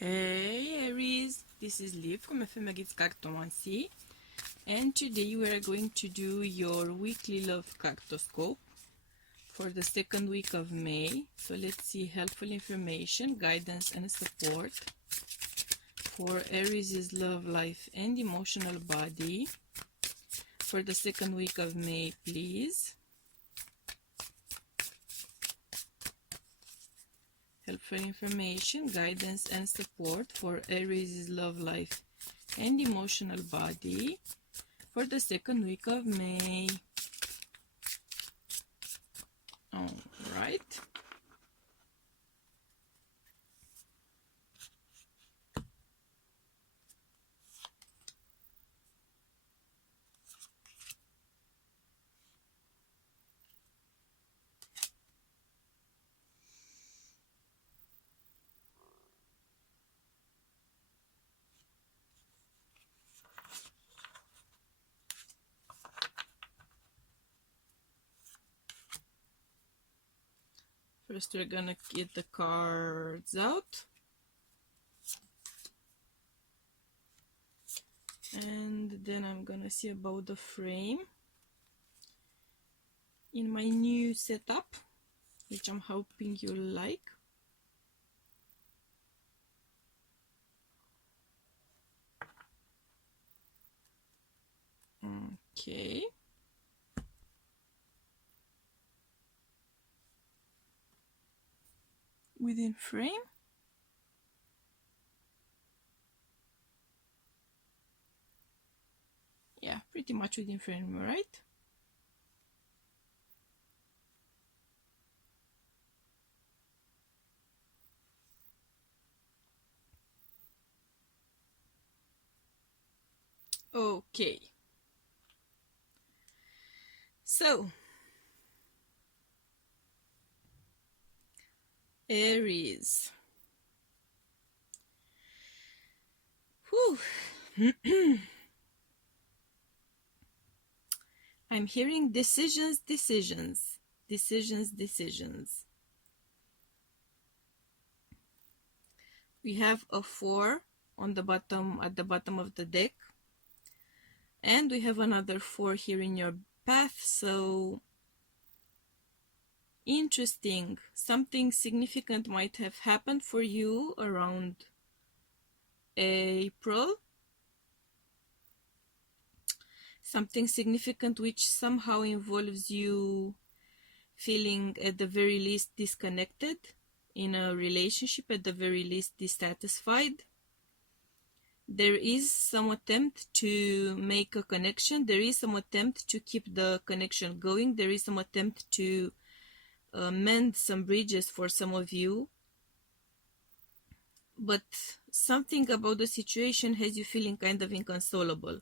Hey Aries, this is Liv from Aries Cartomancy, and today we are going to do your weekly love cartoscope for the second week of May. So let's see helpful information, guidance and support for Aries' love life and emotional body for the second week of May, please. Helpful information, guidance and support for Aries' love life and emotional body for the second week of May. All right. First, we're gonna get the cards out. And then I'm gonna see about the frame in my new setup, which I'm hoping you'll like. Okay. Within frame. Yeah, pretty much within frame, right? Okay. So, Aries. Whew. I'm hearing decisions. We have a 4 on the bottom, at the bottom of the deck, and we have another 4 here in your path. So interesting, something significant might have happened for you around April. Something significant which somehow involves you feeling at the very least disconnected in a relationship, at the very least dissatisfied. There is some attempt to make a connection. There is some attempt to keep the connection going. There is some attempt to mend some bridges for some of you. But something about the situation has you feeling kind of inconsolable.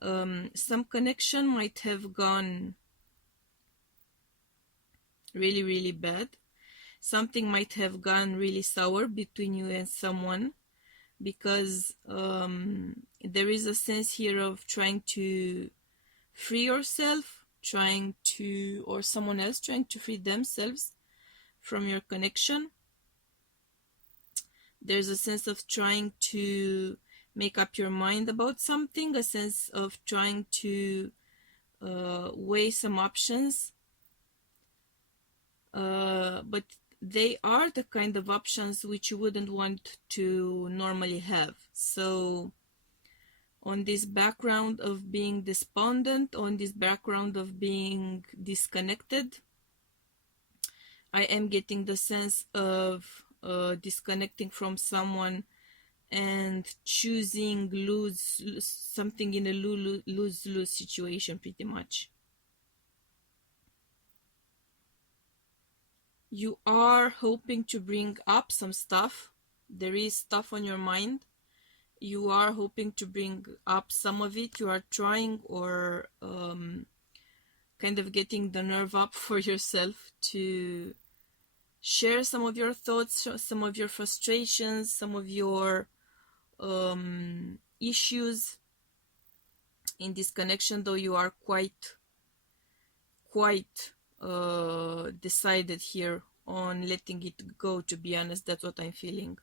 Some connection might have gone really, really bad. Something might have gone really sour between you and someone, because there is a sense here of trying to free yourself, or someone else trying to free themselves from your connection. There's a sense of trying to make up your mind about something, a sense of trying to weigh some options, but they are the kind of options which you wouldn't want to normally have. So on this background of being despondent, on this background of being disconnected, I am getting the sense of disconnecting from someone and choosing something in a lose-lose situation, pretty much. You are hoping to bring up some stuff. There is stuff on your mind. You are hoping to bring up some of it. You are trying, or kind of getting the nerve up for yourself to share some of your thoughts, some of your frustrations, some of your issues in this connection, though you are quite decided here on letting it go. To be honest, that's what I'm feeling.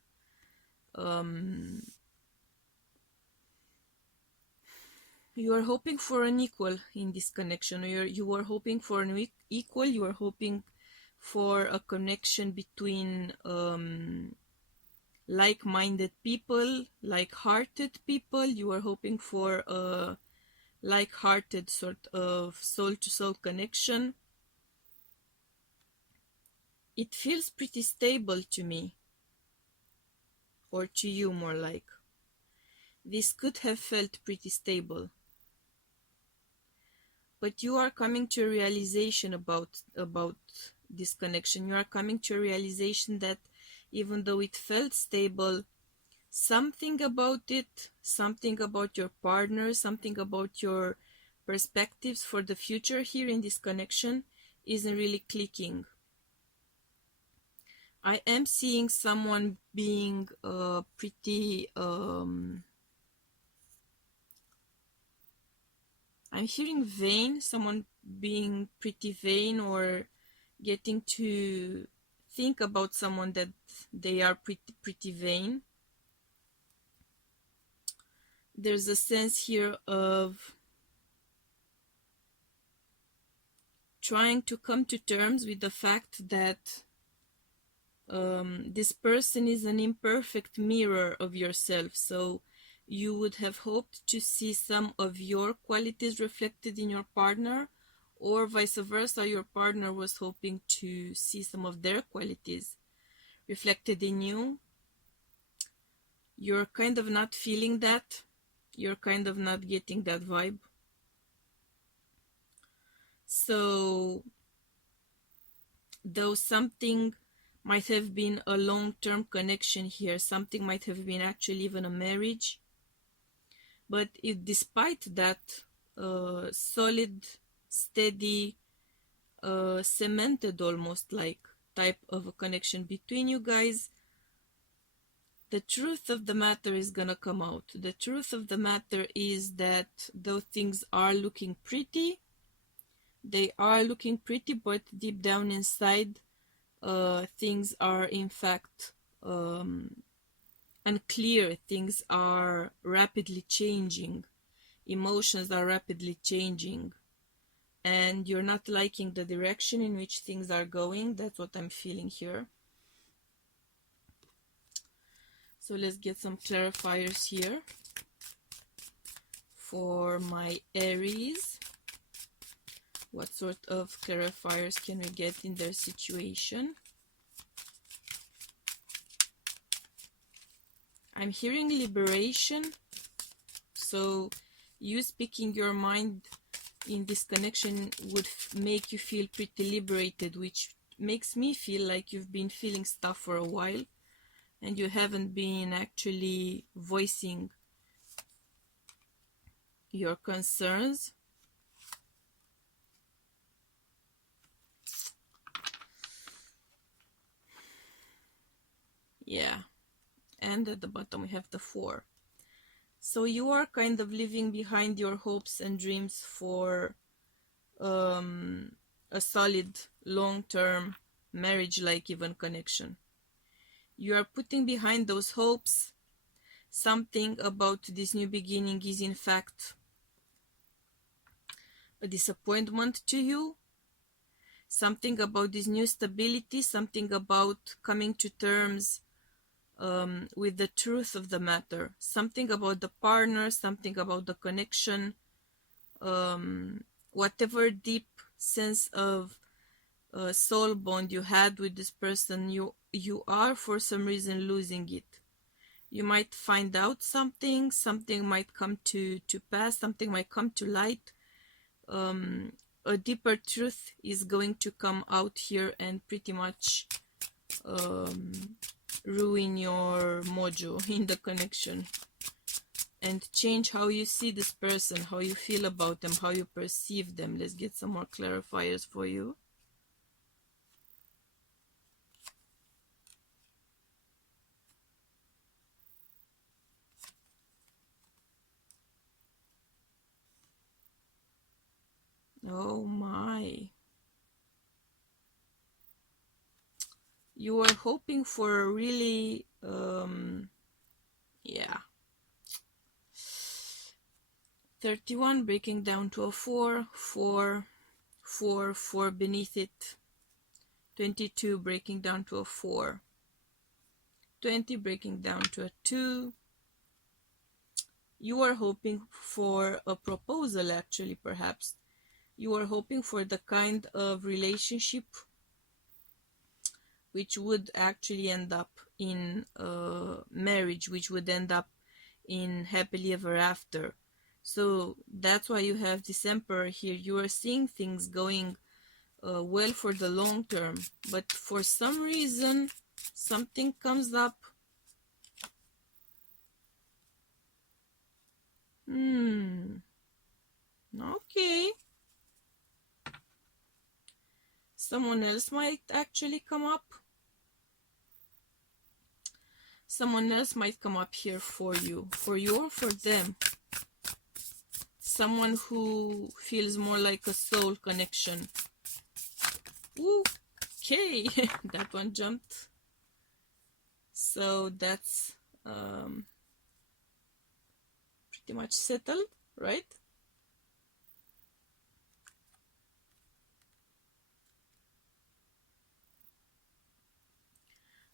You are hoping for an equal in this connection. You are hoping for an equal. You are hoping for a connection between like-minded people, like-hearted people. You are hoping for a like-hearted sort of soul-to-soul connection. It feels pretty stable to me, or to you more like. This could have felt pretty stable. But you are coming to a realization about this connection. You are coming to a realization that even though it felt stable, something about it, something about your partner, something about your perspectives for the future here in this connection isn't really clicking. I am seeing someone being pretty I'm hearing vain, someone being pretty vain, or getting to think about someone that they are pretty vain. There's a sense here of trying to come to terms with the fact that this person is an imperfect mirror of yourself. So you would have hoped to see some of your qualities reflected in your partner, or vice versa, your partner was hoping to see some of their qualities reflected in you. You're kind of not feeling that. You're kind of not getting that vibe. So, though something might have been a long-term connection here, something might have been actually even a marriage, but despite that solid, steady, cemented almost like type of a connection between you guys, the truth of the matter is gonna come out. The truth of the matter is that though things are looking pretty, they are looking pretty, but deep down inside, things are in fact unclear. Things are rapidly changing. Emotions are rapidly changing. And you're not liking the direction in which things are going. That's what I'm feeling here. So let's get some clarifiers here for my Aries. What sort of clarifiers can we get in their situation? I'm hearing liberation. So you speaking your mind in this connection would make you feel pretty liberated, which makes me feel like you've been feeling stuff for a while and you haven't been actually voicing your concerns. Yeah, and at the bottom we have the 4. So you are kind of leaving behind your hopes and dreams for a solid long-term marriage-like even connection. You are putting behind those hopes. Something about this new beginning is in fact a disappointment to you. Something about this new stability, something about coming to terms with the truth of the matter, something about the partner, something about the connection, whatever deep sense of soul bond you had with this person, you are for some reason losing it. You might find out something might come to pass, something might come to light. A deeper truth is going to come out here and pretty much ruin your mojo in the connection and change how you see this person, how you feel about them, how you perceive them. Let's get some more clarifiers for you. Oh my. You are hoping for a really 31 breaking down to a 4, 4, 4, 4 beneath it. 22 breaking down to a 4. 20 breaking down to a 2. You are hoping for a proposal, actually, perhaps. You are hoping for the kind of relationship which would actually end up in marriage, which would end up in happily ever after. So that's why you have this Emperor here. You are seeing things going well for the long term, but for some reason something comes up. Okay. Someone else might actually come up. Someone else might come up here for you or for them. Someone who feels more like a soul connection. Ooh, okay, that one jumped. So that's pretty much settled, right?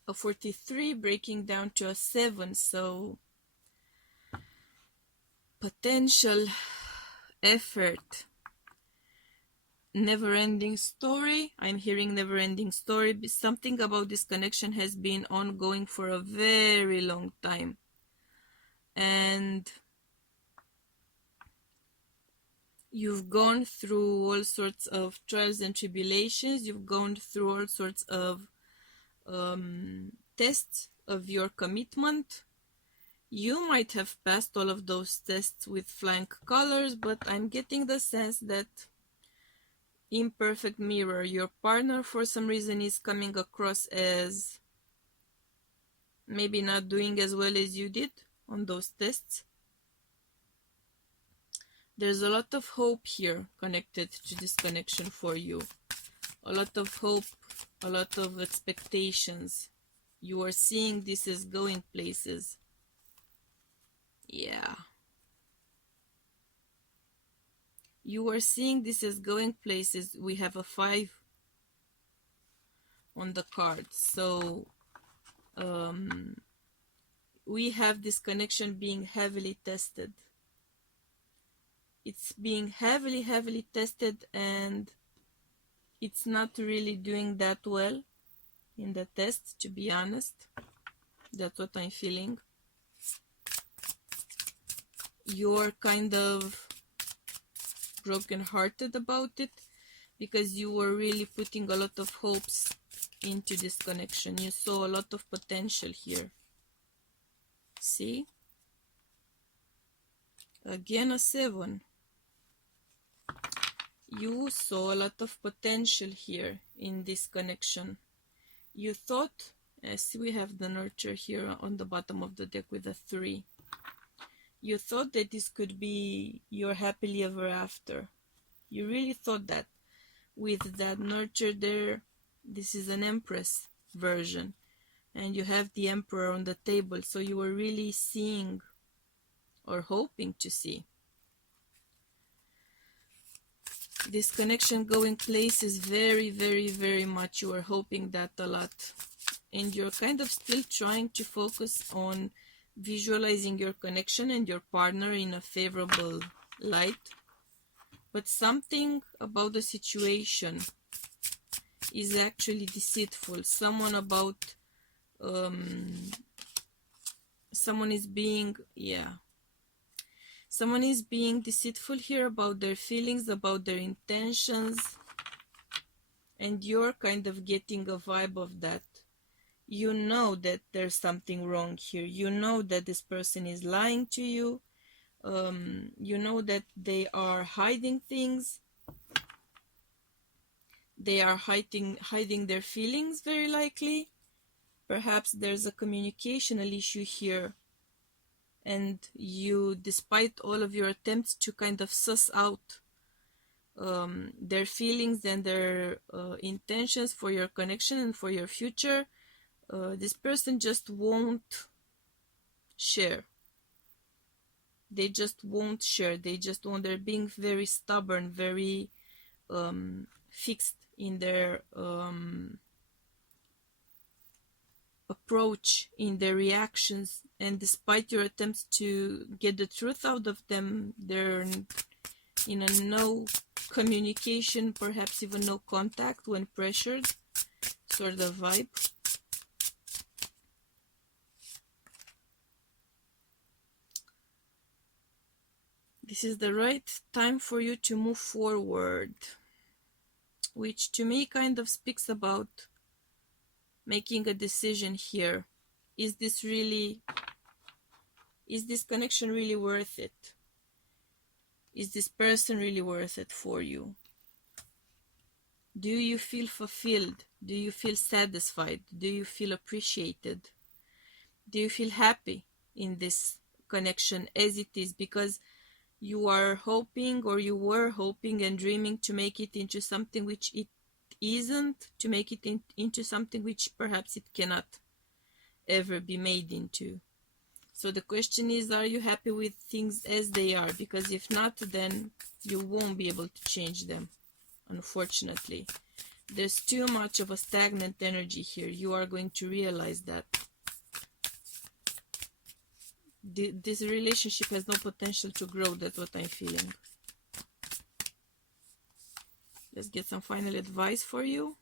A 43 breaking down to a 7, so potential, effort, never-ending story. I'm hearing never-ending story. Something about this connection has been ongoing for a very long time, and you've gone through all sorts of trials and tribulations. You've gone through all sorts of tests of your commitment. You might have passed all of those tests with flying colors, but I'm getting the sense that imperfect mirror, your partner for some reason is coming across as maybe not doing as well as you did on those tests. There's a lot of hope here connected to this connection for you. A lot of hope, a lot of expectations. You are seeing this as going places. Yeah. You are seeing this as going places. We have a 5 on the card. So we have this connection being heavily tested. It's being heavily tested, and it's not really doing that well in the test, to be honest. That's what I'm feeling. You're kind of broken-hearted about it because you were really putting a lot of hopes into this connection. You saw a lot of potential here. See? Again, a 7. You saw a lot of potential here in this connection. You thought, as we have the nurture here on the bottom of the deck with a 3. You thought that this could be your happily ever after. You really thought that. With that nurture there, this is an Empress version. And you have the Emperor on the table. So you were really seeing or hoping to see this connection going places very much. You are hoping that a lot. And you're kind of still trying to focus on visualizing your connection and your partner in a favorable light. But something about the situation is actually deceitful. Someone is being, someone is being deceitful here about their feelings, about their intentions, and you're kind of getting a vibe of that. You know that there's something wrong here. You know that this person is lying to you. You know that they are hiding things. They are hiding their feelings, very likely. Perhaps there's a communicational issue here. And you, despite all of your attempts to kind of suss out their feelings and their intentions for your connection and for your future, this person just won't share. They just won't share. They just won't. They're being very stubborn, very fixed in their approach, in their reactions. And despite your attempts to get the truth out of them, they're in a no communication, perhaps even no contact when pressured sort of vibe. This is the right time for you to move forward, which to me kind of speaks about making a decision here. Is this connection really worth it? Is this person really worth it for you? Do you feel fulfilled? Do you feel satisfied? Do you feel appreciated? Do you feel happy in this connection as it is? Because you are hoping, or you were hoping and dreaming to make it into something which it isn't, to make it into something which perhaps it cannot ever be made into. So the question is, are you happy with things as they are? Because if not, then you won't be able to change them, unfortunately. There's too much of a stagnant energy here. You are going to realize that. This relationship has no potential to grow. That's what I'm feeling. Let's get some final advice for you.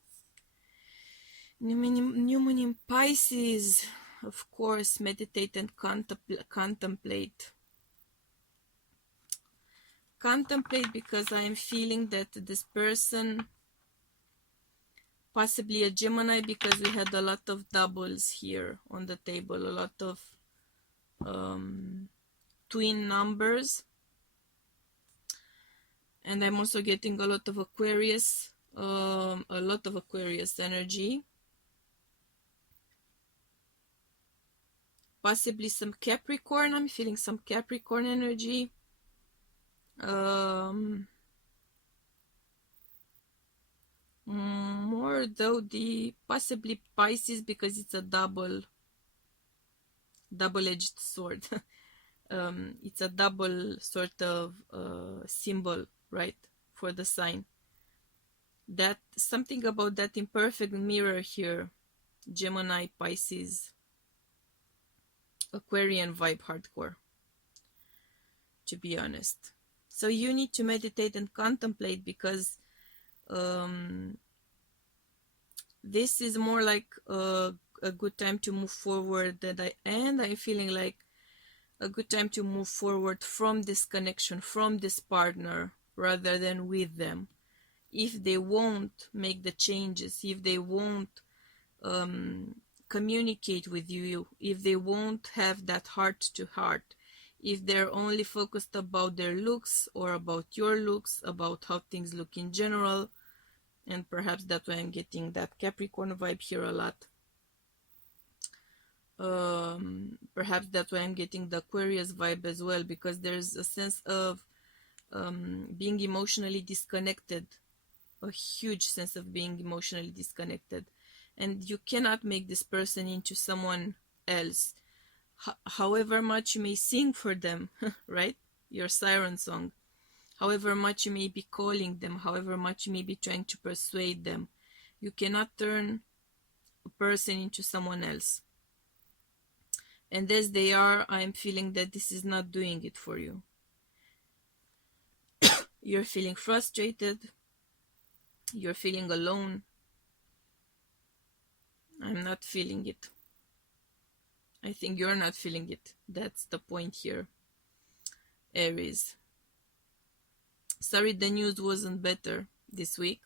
New moon in Pisces. Of course, meditate and contemplate. Contemplate, because I am feeling that this person, possibly a Gemini, because we had a lot of doubles here on the table, a lot of twin numbers. And I'm also getting a lot of Aquarius, energy. Possibly some Capricorn. I'm feeling some Capricorn energy. More though the possibly Pisces, because it's a double-edged sword. It's a double sort of symbol, right, for the sign. That something about that imperfect mirror here, Gemini, Pisces, Aquarian vibe hardcore, to be honest. So you need to meditate and contemplate, because this is more like a good time to move forward, and I'm feeling like a good time to move forward from this connection, from this partner, rather than with them. If they won't make the changes, if they won't communicate with you, if they won't have that heart to heart, if they're only focused about their looks or about your looks, about how things look in general, and perhaps that's why I'm getting that Capricorn vibe here a lot. Perhaps that's why I'm getting the Aquarius vibe as well, because there's a sense of being emotionally disconnected, a huge sense of being emotionally disconnected, and you cannot make this person into someone else, however much you may sing for them, right? Your siren song, however much you may be calling them, however much you may be trying to persuade them, you cannot turn a person into someone else. And as they are, I'm feeling that this is not doing it for you. You're feeling frustrated. You're feeling alone. I'm not feeling it. I think you're not feeling it. That's the point here, Aries. Sorry the news wasn't better this week.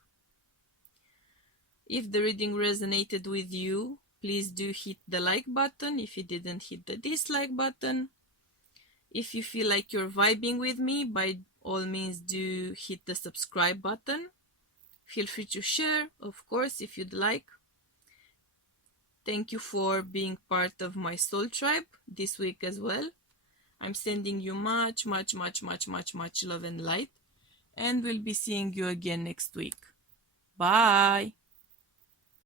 If the reading resonated with you, please do hit the like button. If you didn't, hit the dislike button. If you feel like you're vibing with me, by all means do hit the subscribe button. Feel free to share, of course, if you'd like. Thank you for being part of my soul tribe this week as well. I'm sending you much, much, much, much, much, much love and light. And we'll be seeing you again next week. Bye.